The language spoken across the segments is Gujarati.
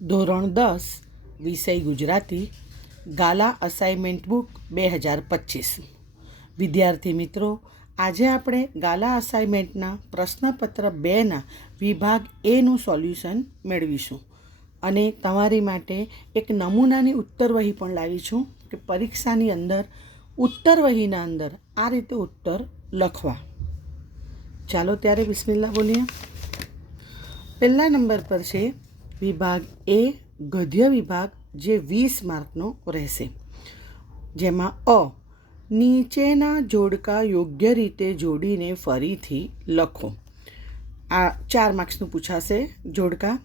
ધોરણ 10 વિષય ગુજરાતી ગાલા અસાઇનમેન્ટ બુક 2025 વિદ્યાર્થી મિત્રો, આજે આપણે ગાલા અસાઇનમેન્ટના પ્રશ્નપત્ર 2ના વિભાગ એનું સોલ્યુશન મેળવીશું અને તમારી માટે એક નમૂનાની ઉત્તરવહી પણ લાવી છું કે પરીક્ષાની અંદર ઉત્તરવહીના અંદર આ રીતે ઉત્તર લખવા. ચાલો ત્યારે બિસ્મિલ્લાહ બોલીએ. પહેલા નંબર પર છે વિભાગ એ ગદ્ય વિભાગ, જે 20 માર્કનો રહેશે, જેમાં નીચેના જોડકા યોગ્ય રીતે જોડીને ફરીથી લખો. આ 4 માર્ક્સનું પૂછાશે જોડકા,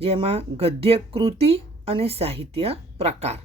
જેમાં ગદ્ય કૃતિ અને સાહિત્ય પ્રકાર.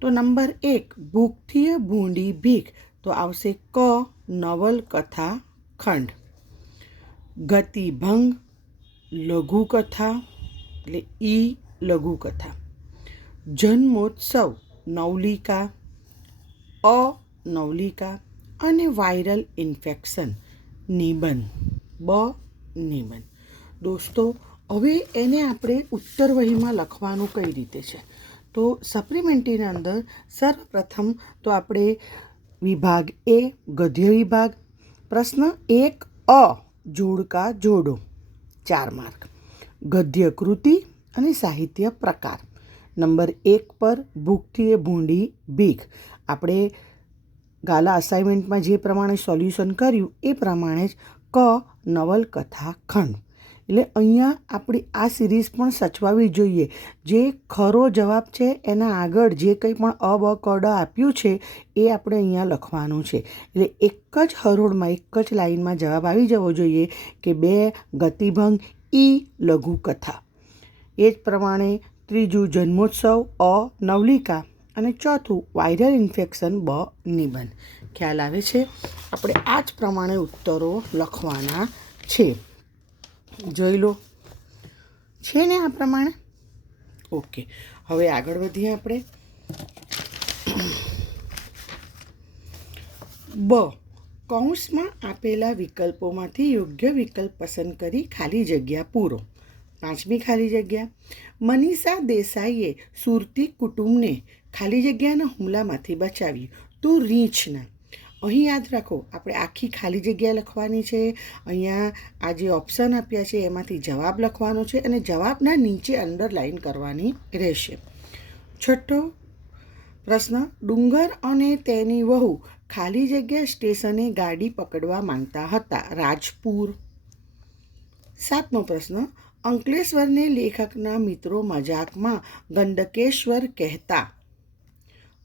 તો નંબર 1 ભૂખથી ભૂંડી ભીખ, તો આવશે ક નવલકથા ખંડ. ગતિભંગ લઘુકથા એટલે ઈ લઘુકથા. જન્મોત્સવ નવલિકા નવલિકા. અને વાયરલ ઇન્ફેક્શન નિબંધ નિબંધ. દોસ્તો, હવે એને આપણે ઉત્તરવહીમાં લખવાનું કઈ રીતે છે? તો સપ્લિમેન્ટરીના અંદર સર્વપ્રથમ તો આપણે વિભાગ એ ગદ્ય વિભાગ, પ્રશ્ન 1 જોડકા જોડો 4 માર્ક. ગદ્ય કૃતિ અને સાહિત્ય પ્રકાર. નંબર 1 પર ભૂખથી ભૂંડી ભીખ, આપણે ગાલા અસાઇનમેન્ટમાં જે પ્રમાણે સોલ્યુશન કર્યું એ પ્રમાણે જ ક નવલકથા ખંડ. એટલે અહીંયા આપણી આ સિરીઝ પણ સચવાવી જોઈએ. જે ખરો જવાબ છે એના આગળ જે કંઈ પણ બ ક ડ આપ્યું છે એ આપણે અહીંયા લખવાનું છે. એટલે એક જ હરોળમાં એક જ લાઈનમાં જવાબ આવી જવો જોઈએ કે 2 ગતિભંગ ઈ લઘુકથા. એ જ પ્રમાણે ત્રીજું જન્મોત્સવ નવલિકા અને ચોથું વાયરલ ઇન્ફેક્શન નિબંધ. ખ્યાલ આવે છે? આપણે આ જ પ્રમાણે ઉત્તરો લખવાના છે. જોઈ લો, છે ને આ પ્રમાણે? ઓકે, હવે આગળ વધીએ આપણે. કૌંસમાં આપેલા વિકલ્પોમાંથી યોગ્ય વિકલ્પ પસંદ કરી ખાલી જગ્યા પૂરો. 5મી ખાલી જગ્યા. મનીષા દેસાઈએ સુરતી કુટુંબને ખાલી જગ્યાના હુમલામાંથી બચાવ્યું. તો રીંછના. અહીં યાદ રાખો, આપણે આખી ખાલી જગ્યા લખવાની છે. અહીંયા આ જે ઓપ્શન આપ્યા છે એમાંથી જવાબ લખવાનો છે અને જવાબના નીચે અંડરલાઈન કરવાની રહેશે. 6થો પ્રશ્ન, ડુંગર અને તેની વહુ ખાલી જગ્યા સ્ટેશને ગાડી પકડવા માંગતા હતા. રાજપુર. 7મો પ્રશ્ન, અંકલેશ્વરને લેખકના મિત્રો મજાકમાં ગંડકેશ્વર કહેતા.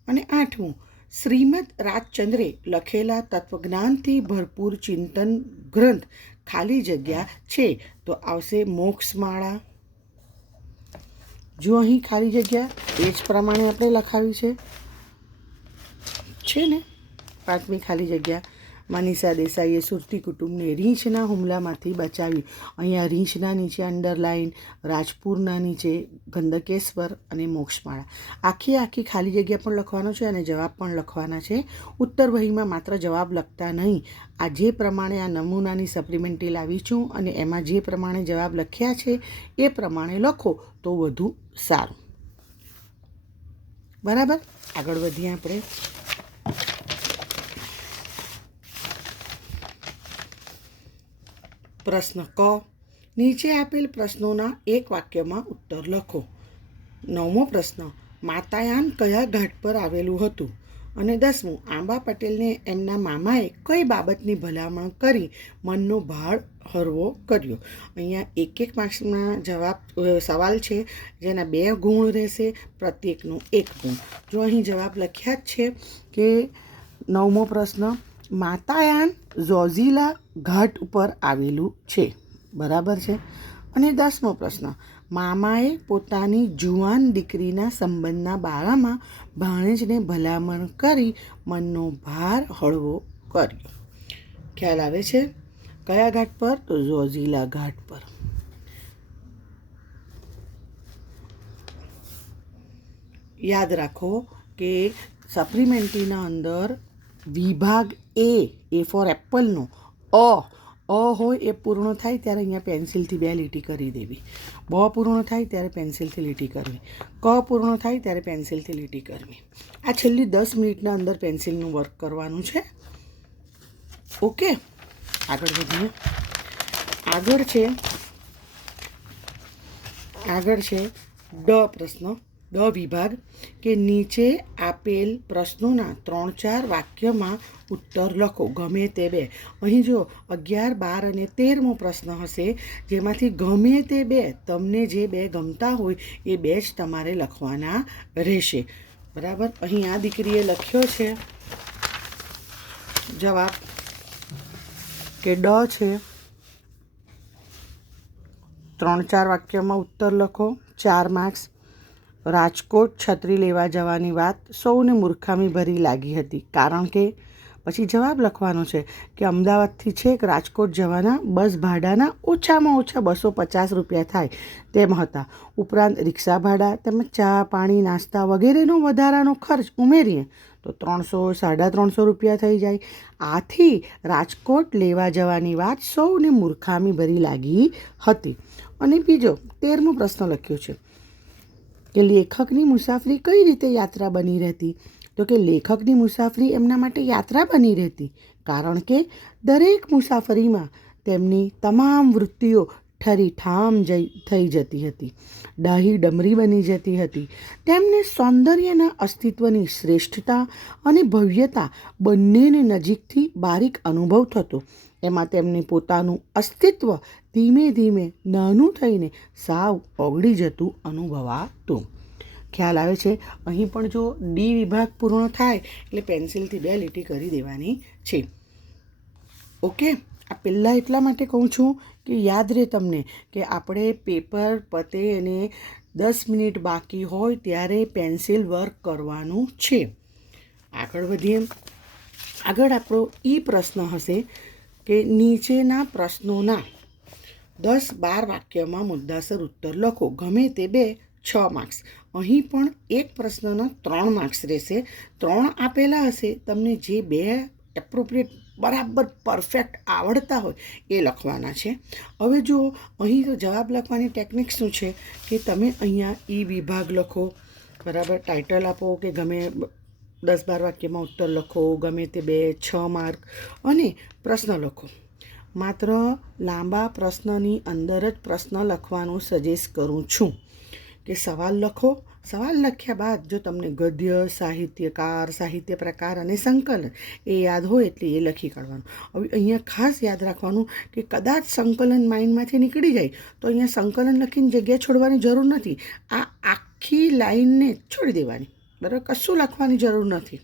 અને 8મું, શ્રીમદ રાજચંદ્રે લખેલા તત્વજ્ઞાનથી ભરપૂર ચિંતન ગ્રંથ ખાલી જગ્યા છે. તો આવશે મોક્ષમાળા. જો અહીં ખાલી જગ્યા એ જ પ્રમાણે આપણે લખાવી છે ને. 5મી ખાલી જગ્યા, મનીષા દેસાઈએ સુરતી કુટુંબને રીંછના હુમલામાંથી બચાવ્યું. અહીંયા રીંછના નીચે અંડરલાઈન, રાજપુરના નીચે ગંડકેશ્વર અને મોક્ષમાળા. આખી ખાલી જગ્યા પણ લખવાનો છે અને જવાબ પણ લખવાના છે. ઉત્તરવહીમાં માત્ર જવાબ લખતા નહીં, આ જે પ્રમાણે આ નમૂનાની સપ્લિમેન્ટરી લાવી છું અને એમાં જે પ્રમાણે જવાબ લખ્યા છે એ પ્રમાણે લખો તો વધુ સારું. બરાબર, આગળ વધીએ આપણે. પ્રશ્ન ક, નીચે આપેલ પ્રશ્નોના એક વાક્યમાં ઉત્તર લખો. 9મો પ્રશ્ન, માતાયાન કયા ઘાટ પર આવેલું હતું? અને 10મું, આંબા પટેલને એમના મામાએ કઈ બાબતની ભલામણ કરી મનનો ભાર હળવો કર્યો? અહીંયા એક માર્ક્સના સવાલ છે જેના 2 ગુણ રહેશે, પ્રત્યેકનો 1 ગુણ. જો અહીં જવાબ લખ્યા જ છે કે 9મો પ્રશ્ન માતાયાન ઝોઝીલા ઘાટ ઉપર આવેલું છે. બરાબર છે. અને 10મો પ્રશ્ન, મામાએ પોતાની જુવાન દીકરીના સંબંધના બારામાં ભાણેજને ભલામણ કરી મનનો ભાર હળવો કર્યો. ખ્યાલ આવે છે? કયા ઘાટ પર? તો ઝોઝીલા ઘાટ પર. યાદ રાખો કે સપ્લિમેન્ટરીના અંદર વિભાગ એ ફોર એપલનો હોય એ પૂર્ણ થાય ત્યારે અહીંયા પેન્સિલથી 2 લીટી કરી દેવી, બ પૂર્ણ થાય ત્યારે પેન્સિલથી લીટી કરવી, ક પૂર્ણ થાય ત્યારે પેન્સિલથી લીટી કરવી. આ છેલ્લી 10 મિનિટના અંદર પેન્સિલનું વર્ક કરવાનું છે. ઓકે, આગળ વધીએ. આગળ છે ડ પ્રશ્ન, ડ વિભાગ, કે નીચે આપેલ પ્રશ્નોના 3-4 વાક્યમાં ઉત્તર લખો, ગમે તે 2. અહીં જો 11, 12 અને 13મો પ્રશ્ન હશે, જેમાંથી ગમે તે 2, તમને જે 2 ગમતા હોય એ 2 જ તમારે લખવાના રહેશે. બરાબર. અહીં આ દીકરીએ લખ્યો છે જવાબ કે ડ છે. 3-4 વાક્યમાં ઉત્તર લખો, 4 માર્ક્સ. રાજકોટ છત્રી લેવા જવાની વાત સૌને મૂર્ખામી ભરી લાગી હતી, કારણ કે પછી જવાબ લખવાનો છે કે અમદાવાદથી છેક રાજકોટ જવાના બસ ભાડાના ઓછામાં ઓછા 250 રૂપિયા થાય તેમ હતા. ઉપરાંત રિક્ષા ભાડા તેમજ ચા પાણી નાસ્તા વગેરેનો વધારાનો ખર્ચ ઉમેરીએ તો 300-350 રૂપિયા થઈ જાય. આથી રાજકોટ લેવા જવાની વાત સૌને મૂર્ખામી ભરી લાગી હતી. અને બીજો 13મો પ્રશ્ન લખ્યો છે કે લેખકની મુસાફરી કઈ રીતે યાત્રા બની રહેતી? તો કે લેખકની મુસાફરી એમના માટે યાત્રા બની રહેતી, કારણ કે દરેક મુસાફરીમાં તેમની તમામ વૃત્તિઓ ઠરીઠામ થઈ જતી હતી, ડાહી ડમરી બની જતી હતી. તેમને સૌંદર્યના અસ્તિત્વની શ્રેષ્ઠતા અને ભવ્યતા બંનેને નજીકથી બારીક અનુભવ થતો. એમાં તેમને પોતાનું અસ્તિત્વ ધીમે ધીમે નાનું થઈને સાવ ઓગળી જતું અનુભવાતું. ખ્યાલ આવે છે? અહીં પણ જો ડી વિભાગ પૂર્ણ થાય એટલે પેન્સિલથી 2 લીટી કરી દેવાની છે. ઓકે, આ પહેલાં એટલા માટે કહું છું કે યાદ રહે તમને કે આપણે પેપર પતે અને 10 મિનિટ બાકી હોય ત્યારે પેન્સિલ વર્ક કરવાનું છે. આગળ વધીએ. આગળ આપણો પ્રશ્ન હશે કે નીચેના પ્રશ્નોના 10-12 વાક્યમાં મુદ્દાસર ઉત્તર લખો, ગમે તે 2, 6 માર્ક્સ. અહીં પણ એક પ્રશ્નના 3 માર્ક્સ રહેશે. 3 આપેલા હશે, તમને જે 2 એપ્રોપ્રિએટ બરાબર પરફેક્ટ આવડતા હોય એ લખવાના છે. હવે જુઓ, અહીં તો જવાબ લખવાની ટેકનિક શું છે કે તમે અહીંયા વિભાગ લખો, બરાબર, ટાઇટલ આપો કે ગમે 10-12 વાક્યમાં ઉત્તર લખો, ગમે તે 2, 6 માર્ક, અને પ્રશ્ન લખો. માત્ર લાંબા પ્રશ્નની અંદર જ પ્રશ્ન લખવાનું સજેસ્ટ કરું છું કે સવાલ લખો. સવાલ લખ્યા બાદ જો તમને ગદ્ય, સાહિત્યકાર, સાહિત્ય પ્રકાર અને સંકલન એ યાદ હોય એટલે એ લખી કાઢવાનું. હવે અહીંયા ખાસ યાદ રાખવાનું કે કદાચ સંકલન માઇન્ડમાંથી નીકળી જાય તો અહીંયા સંકલન લખીને જગ્યા છોડવાની જરૂર નથી. આ આખી લાઈનને છોડી દેવાની, બરાબર, કશું લખવાની જરૂર નથી.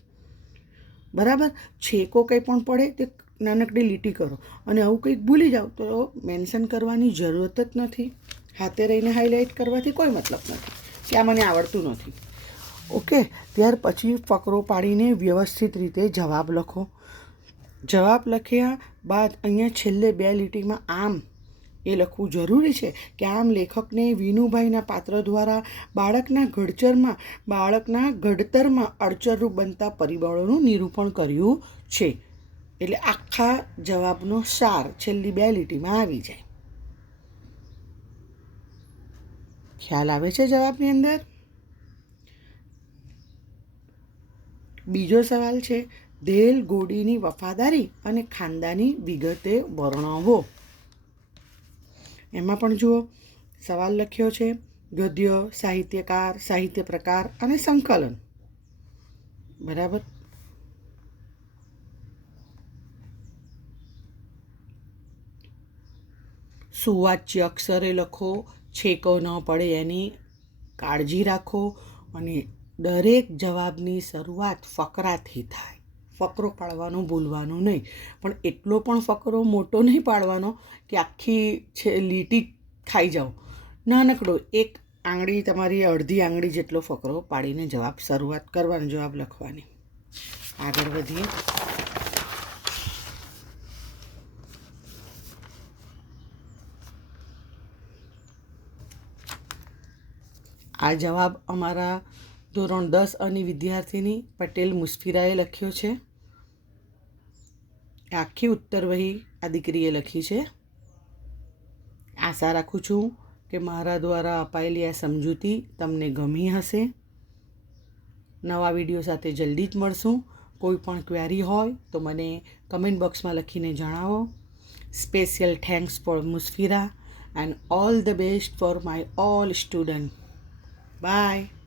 બરાબર. છેકો કંઈ પણ પડે તે નાનકડી લીટી કરો, અને આવું કંઈક ભૂલી જાઓ તો મેન્શન કરવાની જરૂરત જ નથી. હાથે રહીને હાઇલાઇટ કરવાથી કોઈ મતલબ નથી કે આ મને આવડતું નથી. ઓકે, ત્યાર પછી ફકરો પાડીને વ્યવસ્થિત રીતે જવાબ લખો. જવાબ લખ્યા બાદ અહીંયા છેલ્લે 2 લીટીમાં આમ એ લખવું જરૂરી છે કે આમ લેખકને વિનુભાઈના પાત્ર દ્વારા બાળકના ઘડતરમાં અડચણરૂપ બનતા પરિબળોનું નિરૂપણ કર્યું છે. એટલે આખા જવાબનો સાર છેલ્લી 2 લીટીમાં આવી જાય. ખ્યાલ આવે છે જવાબની અંદર? બીજો સવાલ છે ધેલ ગોડીની વફાદારી અને ખાનદાની વિગતે વર્ણવો. એમાં પણ જુઓ, સવાલ લખ્યો છે ગદ્ય, સાહિત્યકાર, સાહિત્ય પ્રકાર અને સંકલન. બરાબર. સુવાચ્ય અક્ષરે લખો, છેકો ન પડે એની કાળજી રાખો, અને દરેક જવાબની શરૂઆત ફકરાથી થાય. ફકરો પાડવાનો ભૂલવાનું નહીં, પણ એટલો પણ ફકરો મોટો નહીં પાડવાનો કે આખી લીટી ખાઈ જાઓ. નાનકડો, એક આંગળી, તમારી અડધી આંગળી જેટલો ફકરો પાડીને શરૂઆત કરવાની, જવાબ લખવાની. આગળ વધીએ. આ જવાબ અમારા ધોરણ 10 અને વિદ્યાર્થીની પટેલ મુસ્ફિરાએ લખ્યો છે. એ આખી ઉત્તરવહી આ દીકરીએ લખી છે. આશા રાખું છું કે મારા દ્વારા અપાયેલી આ સમજૂતી તમને ગમી હશે. નવા વિડીયો સાથે જલ્દી જ મળશું. કોઈ પણ ક્વેરી હોય તો મને કમેન્ટ બોક્સમાં લખીને જણાવો. Special thanks for Musfira and all the best for my all student. By.